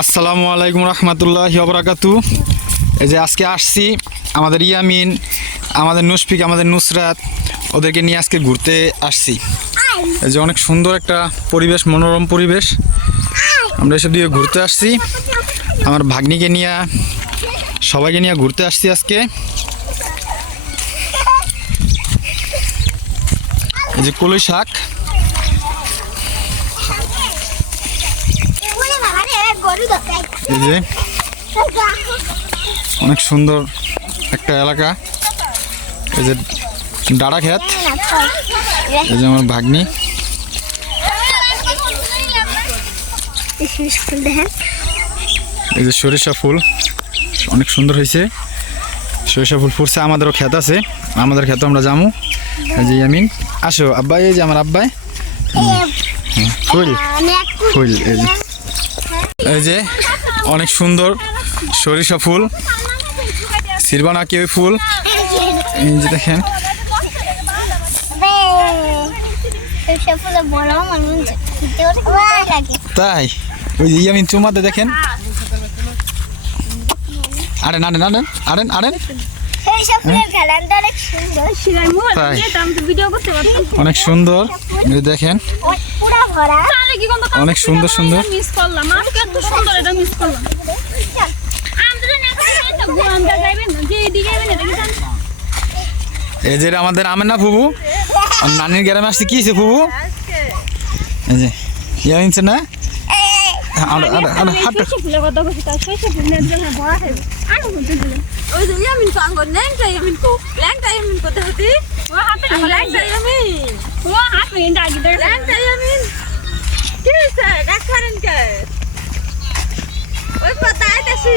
আসসালামু আলাইকুম রহমতুল্লাহ বরাকাতু। এই যে আজকে আসছি আমাদের ইয়ামিন, আমাদের নুসফিক, আমাদের নুসরাত, ওদেরকে নিয়ে আজকে ঘুরতে আসছি। এই যে অনেক সুন্দর একটা পরিবেশ, মনোরম পরিবেশ। আমরা এসব দিয়ে ঘুরতে আসছি। আমার ভাগ্নিকে নিয়ে, সবাইকে নিয়ে ঘুরতে আসছি আজকে। এই যে কলই শাক এই যে অনেক সুন্দর একটা এলাকা। এই যে ডাড়া ক্ষেত, এই যে আমার ভাগ্নি। এই যে সরিষা ফুল, অনেক সুন্দর হয়েছে। সরিষা ফুল ফুটছে, আমাদেরও ক্ষেত আছে। আমাদের ক্ষেত আমরা এই যে ইয়ামিন। আসো, আব্বাই, এই যে আমার আব্বাই। ফুল ফুল, এই যে। এই যে, অনেক সুন্দর সরিষা ফুল। সিরবানা কেউ ফুল। এই যে দেখেন। তাই, ওই যে ইয়ামিন চুমাতে দেখেন। আরেন আরেন আরেন আরেন আরেন। অনেক সুন্দর। দেখেন। অনেক সুন্দর সুন্দর। মিস করলাম। আজকে এত সুন্দর এটা মিস করলাম। আমরা না না এই যে আমাদের আমেনা ফুবু নানির গ্রামে আসছে কি হয়েছে ফুবু এই যে ইয়ামিনছে না? আরে আরে আরে হাঁটো। শৈশব ফুলের কথা বলছি তার শৈশব ফুলের জন্য বড় হবে আরও বলতে দিলেন ওই যে ইয়ামিন তো আঙ্গ ল্যাংটা ইয়ামিন কো ল্যাংটা ইয়ামিন কো দেহতি ও হাতে ল্যাংটা ইয়ামিন ও হাত মিনিট আগে ধরে ল্যাংটা ইয়ামিন কি হইছে ডাক করেন কে? ওই পাতা আইতাছি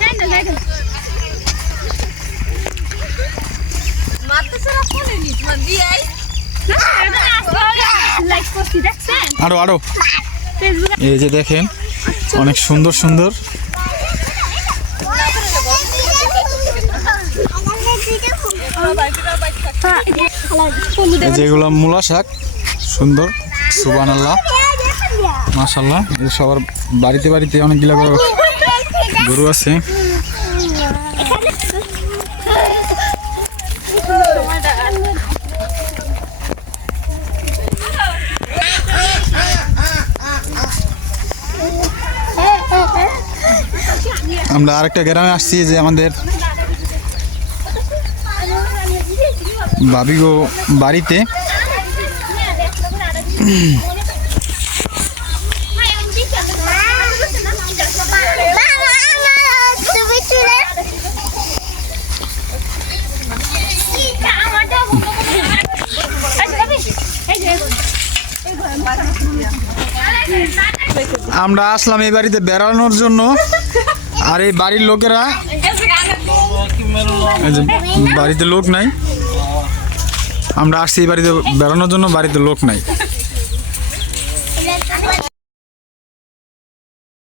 হ্যান্ডেল হ্যান্ডেল মাত্র সারা ফোনে নি তোমার বিয়াই লাইক করছি দেখছেন? আরও আরও। এই যে দেখেন অনেক সুন্দর সুন্দর। এই যেগুলো মূলা শাক সুন্দর। সুবান আল্লাহ মাশাল্লাহ সবার বাড়িতে বাড়িতে অনেকগুলো গরু আছে। আমরা আরেকটা গ্রামে আসছি যে আমাদের ভাবিগো বাড়িতে। আমরা আসলাম এই বাড়িতে বেড়ানোর জন্য। আর এই বাড়ির লোকেরা বাড়িতে লোক নাই। আমরা আসছি এই বাড়িতে বেড়ানোর জন্য, বাড়িতে লোক নাই।